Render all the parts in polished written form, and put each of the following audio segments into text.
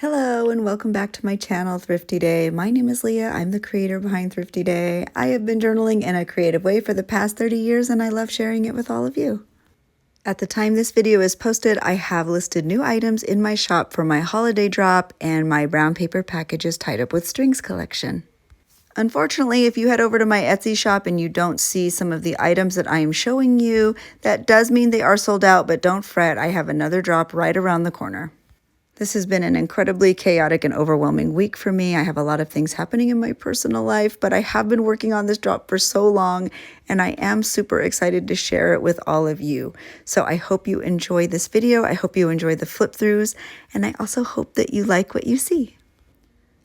Hello and welcome back to my channel, Thrifty Day. My name is Leah. I'm the creator behind Thrifty Day. I have been journaling in a creative way for the past 30 years and I love sharing it with all of you. At the time this video is posted, I have listed new items in my shop for my holiday drop and my brown paper packages tied up with strings collection. Unfortunately, if you head over to my Etsy shop and you don't see some of the items that I am showing you, that does mean they are sold out, but don't fret, I have another drop right around the corner. This has been an incredibly chaotic and overwhelming week for me. I have a lot of things happening in my personal life, but I have been working on this drop for so long, and I am super excited to share it with all of you. So I hope you enjoy this video. I hope you enjoy the flip throughs, and I also hope that you like what you see.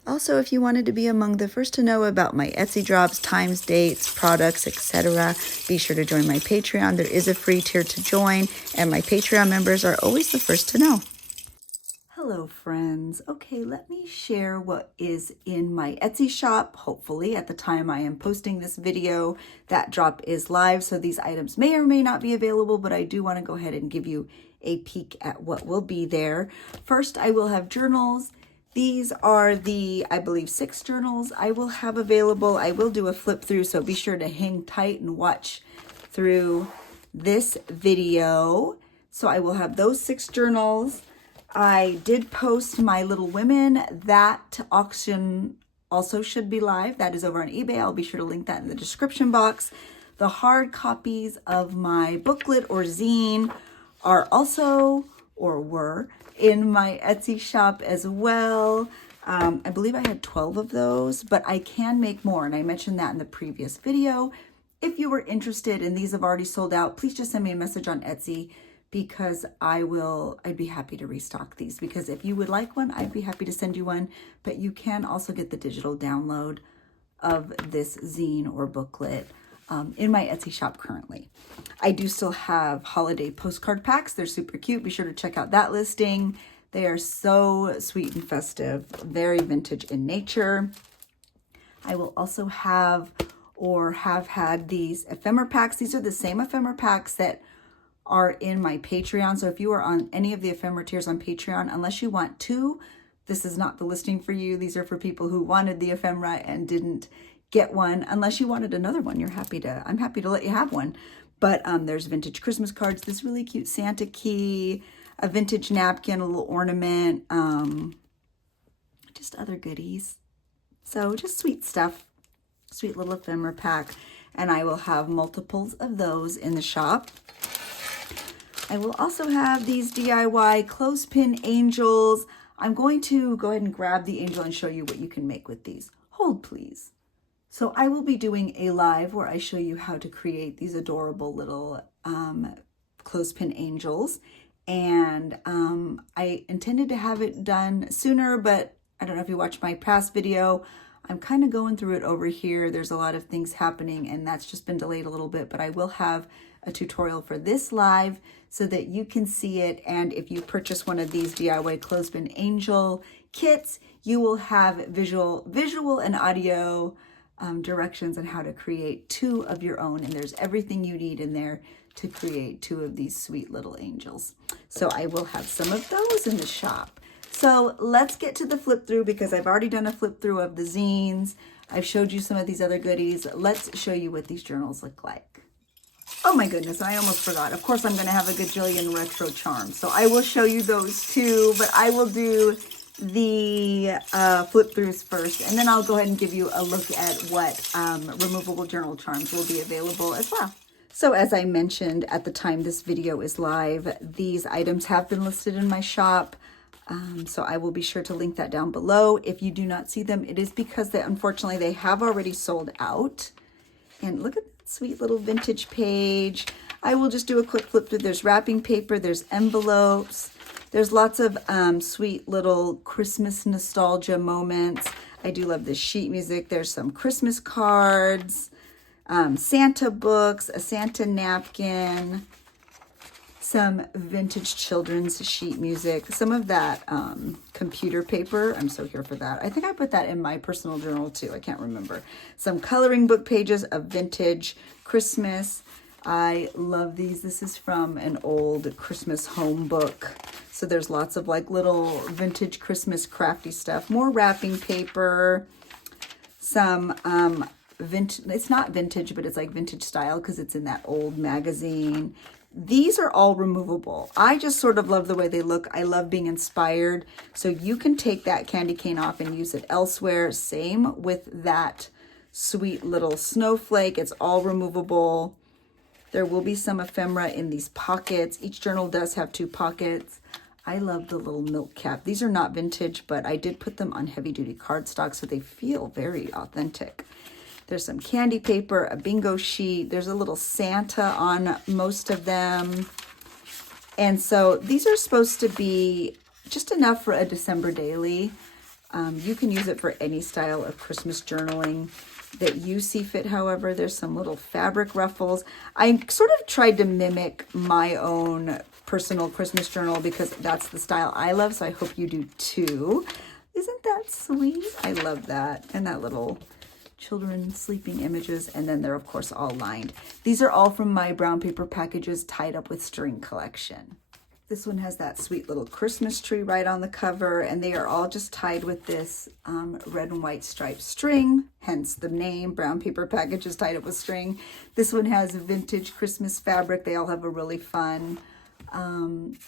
Also, if you wanted to be among the first to know about my Etsy drops, times, dates, products, etc., be sure to join my Patreon. There is a free tier to join, and my Patreon members are always the first to know. Hello friends. Okay, let me share what is in my Etsy shop. Hopefully at the time I am posting this video, that drop is live, so these items may or may not be available, but I do want to go ahead and give you a peek at what will be there. First, I will have journals. These are the, I believe, 6 journals I will have available. I will do a flip through, so be sure to hang tight and watch through this video. So I will have those 6 journals. I did post my Little Women. That auction also should be live. That is over on eBay. I'll be sure to link that in the description box. The hard copies of my booklet or zine are also, or were, in my Etsy shop as well. I believe I had 12 of those, but I can make more, and I mentioned that in the previous video. If you were interested and these have already sold out, please just send me a message on Etsy, because I'd be happy to restock these, because if you would like one, I'd be happy to send you one, but you can also get the digital download of this zine or booklet in my Etsy shop currently. I do still have holiday postcard packs. They're super cute. Be sure to check out that listing. They are so sweet and festive, very vintage in nature. I will also have had these ephemera packs. These are the same ephemera packs that are in my Patreon. So if you are on any of the ephemera tiers on Patreon, unless you want 2, this is not the listing for you. These are for people who wanted the ephemera and didn't get one. Unless you wanted another one, I'm happy to let you have one. But there's vintage Christmas cards, this really cute Santa key, a vintage napkin, a little ornament, just other goodies. So just sweet stuff, sweet little ephemera pack. And I will have multiples of those in the shop. I will also have these DIY clothespin angels. I'm going to go ahead and grab the angel and show you what you can make with these. Hold please. So I will be doing a live where I show you how to create these adorable little clothespin angels. And I intended to have it done sooner, but I don't know if you watched my past video. I'm kind of going through it over here. There's a lot of things happening and that's just been delayed a little bit, but I will have a tutorial for this live so that you can see it. And if you purchase one of these DIY clothespin angel kits, you will have visual and audio directions on how to create 2 of your own. And there's everything you need in there to create 2 of these sweet little angels. So I will have some of those in the shop. So let's get to the flip through, because I've already done a flip through of the zines. I've showed you some of these other goodies. Let's show you what these journals look like. Oh my goodness, I almost forgot. Of course, I'm going to have a gajillion retro charms. So I will show you those too, but I will do the flip throughs first, and then I'll go ahead and give you a look at what removable journal charms will be available as well. So as I mentioned at the time this video is live, these items have been listed in my shop. So I will be sure to link that down below. If you do not see them, it is because unfortunately they have already sold out. And look at that sweet little vintage page. I will just do a quick flip through. There's wrapping paper, there's envelopes, there's lots of sweet little Christmas nostalgia moments. I do love this sheet music. There's some Christmas cards, Santa books, a Santa napkin, some vintage children's sheet music, some of that computer paper. I'm so here for that. I think I put that in my personal journal too. I can't remember. Some coloring book pages of vintage Christmas. I love these. This is from an old Christmas home book. So there's lots of like little vintage Christmas crafty stuff. More wrapping paper. Some vintage, it's not vintage, but it's like vintage style because it's in that old magazine. These are all removable. I just sort of love the way they look. I love being inspired. So you can take that candy cane off and use it elsewhere. Same with that sweet little snowflake. It's all removable. There will be some ephemera in these pockets. Each journal does have 2 pockets. I love the little milk cap. These are not vintage, but I did put them on heavy duty cardstock, so they feel very authentic. There's some candy paper, a bingo sheet. There's a little Santa on most of them. And so these are supposed to be just enough for a December daily. You can use it for any style of Christmas journaling that you see fit. However, there's some little fabric ruffles. I sort of tried to mimic my own personal Christmas journal because that's the style I love. So I hope you do too. Isn't that sweet? I love that. And that little children sleeping images, and then they're of course all lined. These are all from my brown paper packages tied up with string collection. This one has that sweet little Christmas tree right on the cover, and they are all just tied with this red and white striped string, hence the name, brown paper packages tied up with string. This one has vintage Christmas fabric. They all have a really fun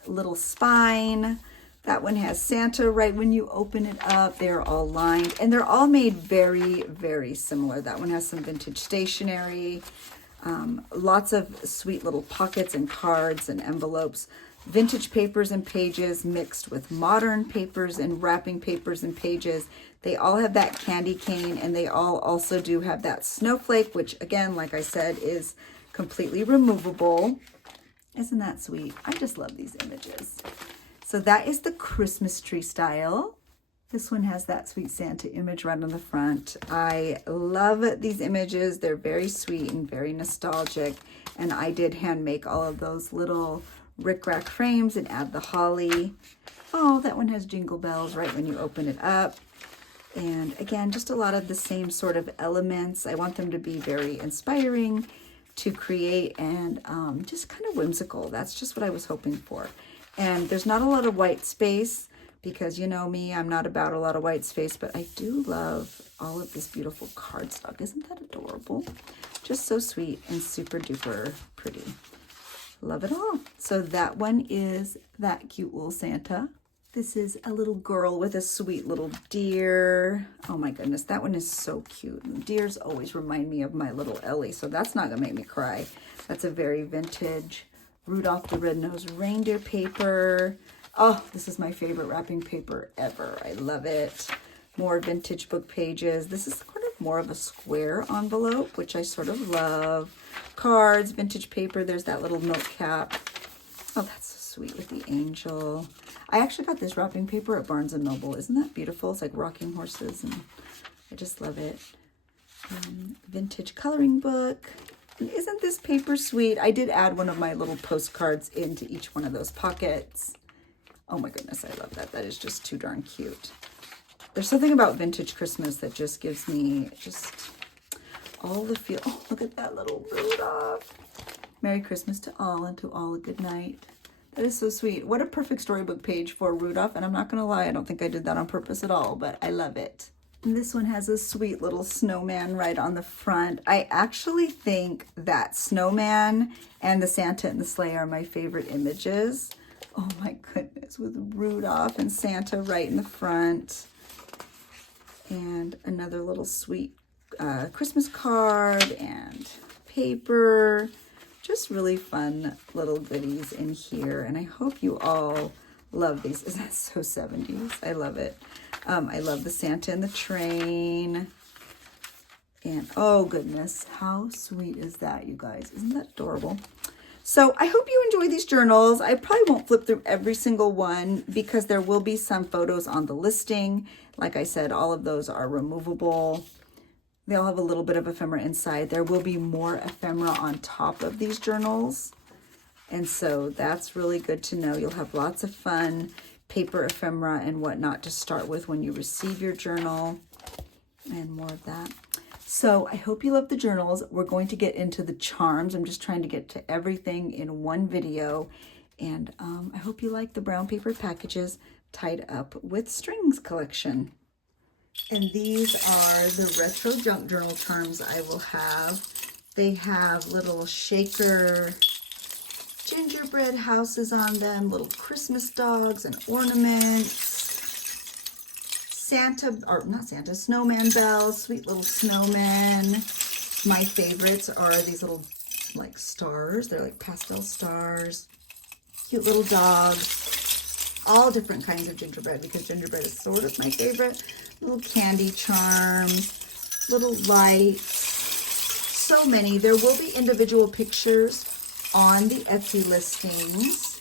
little spine. That one has Santa right when you open it up. They're all lined, and they're all made very, very similar. That one has some vintage stationery, lots of sweet little pockets and cards and envelopes, vintage papers and pages mixed with modern papers and wrapping papers and pages. They all have that candy cane, and they all also do have that snowflake, which again, like I said, is completely removable. Isn't that sweet? I just love these images. So that is the Christmas tree style. This one has that sweet Santa image right on the front. I love these images. They're very sweet and very nostalgic. And I did hand make all of those little rickrack frames and add the holly. Oh, that one has jingle bells right when you open it up. And again, just a lot of the same sort of elements. I want them to be very inspiring to create and just kind of whimsical. That's just what I was hoping for. And there's not a lot of white space because you know me, I'm not about a lot of white space, but I do love all of this beautiful cardstock. Isn't that adorable? Just so sweet and super duper pretty. Love it all. So that one is that cute little Santa. This is a little girl with a sweet little deer. Oh my goodness, that one is so cute. And deers always remind me of my little Ellie, so that's not gonna make me cry. That's a very vintage Rudolph the Red-Nosed Reindeer paper. Oh, this is my favorite wrapping paper ever. I love it. More vintage book pages. This is sort of more of a square envelope, which I sort of love. Cards, vintage paper. There's that little note cap. Oh, that's so sweet with the angel. I actually got this wrapping paper at Barnes & Noble. Isn't that beautiful? It's like rocking horses, and I just love it. Vintage coloring book. And isn't this paper sweet? I did add one of my little postcards into each one of those pockets. Oh my goodness, I love that. That is just too darn cute. There's something about vintage Christmas that just gives me just all the feel. Oh, look at that little Rudolph. Merry Christmas to all, and to all a good night. That is so sweet. What a perfect storybook page for Rudolph. And I'm not going to lie, I don't think I did that on purpose at all, but I love it. And this one has a sweet little snowman right on the front. I actually think that snowman and the Santa and the sleigh are my favorite images. Oh my goodness, with Rudolph and Santa right in the front. And another little sweet Christmas card and paper. Just really fun little goodies in here. And I hope you all love these. Isn't that so 70s? I love it. I love the Santa and the train. And oh goodness, how sweet is that, you guys? Isn't that adorable? So I hope you enjoy these journals. I probably won't flip through every single one because there will be some photos on the listing. Like I said, all of those are removable. They all have a little bit of ephemera inside. There will be more ephemera on top of these journals. And so that's really good to know. You'll have lots of fun paper ephemera and whatnot to start with when you receive your journal, and more of that. So I hope you love the journals. We're going to get into the charms. I'm just trying to get to everything in one video. And I hope you like the brown paper packages tied up with strings collection. And these are the retro junk journal charms I will have. They have little shaker gingerbread houses on them, little Christmas dogs and ornaments. Santa, or not Santa, snowman bells, sweet little snowmen. My favorites are these little like stars. They're like pastel stars. Cute little dogs. All different kinds of gingerbread because gingerbread is sort of my favorite. Little candy charms, little lights. So many. There will be individual pictures on the Etsy listings.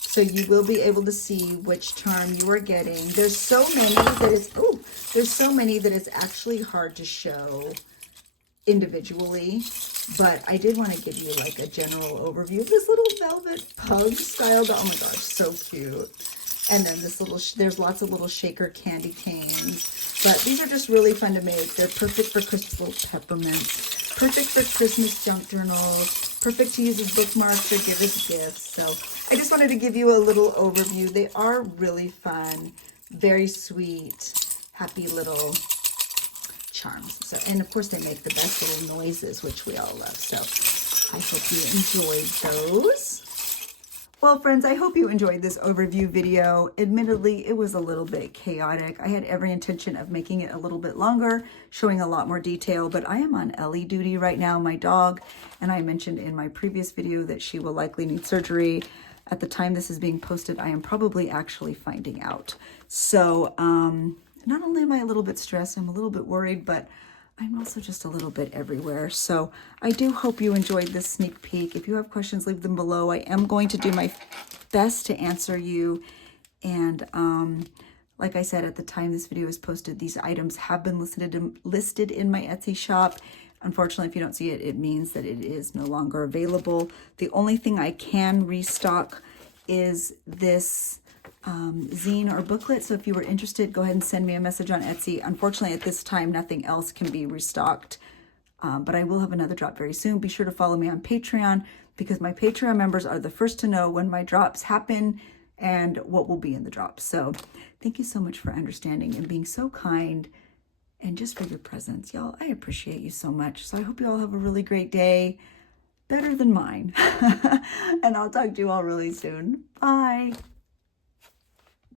So you will be able to see which charm you are getting. There's so many that it's actually hard to show individually, but I did want to give you like a general overview of this little velvet pug style doll. Oh my gosh, so cute. And then this little, there's lots of little shaker candy canes, but these are just really fun to make. They're perfect for Christmas, little peppermints, perfect for Christmas junk journals, perfect to use as bookmarks or give as gifts. So I just wanted to give you a little overview. They are really fun, very sweet, happy little charms. So, and of course they make the best little noises, which we all love. So I hope you enjoyed those. Well, friends, I hope you enjoyed this overview video. Admittedly, it was a little bit chaotic. I had every intention of making it a little bit longer, showing a lot more detail, but I am on Ellie duty right now, my dog, and I mentioned in my previous video that she will likely need surgery. At the time this is being posted, I am probably actually finding out. So not only am I a little bit stressed, I'm a little bit worried, but I'm also just a little bit everywhere. So I do hope you enjoyed this sneak peek. If you have questions, leave them below. I am going to do my best to answer you. And like I said, at the time this video is posted, these items have been listed in my Etsy shop. Unfortunately, if you don't see it, it means that it is no longer available. The only thing I can restock is this zine or booklet. So if you were interested, go ahead and send me a message on Etsy. Unfortunately, at this time, nothing else can be restocked, but I will have another drop very soon. Be sure to follow me on Patreon because my Patreon members are the first to know when my drops happen and what will be in the drops. So thank you so much for understanding and being so kind and just for your presence. Y'all, I appreciate you so much. So I hope you all have a really great day, better than mine. And I'll talk to you all really soon. Bye.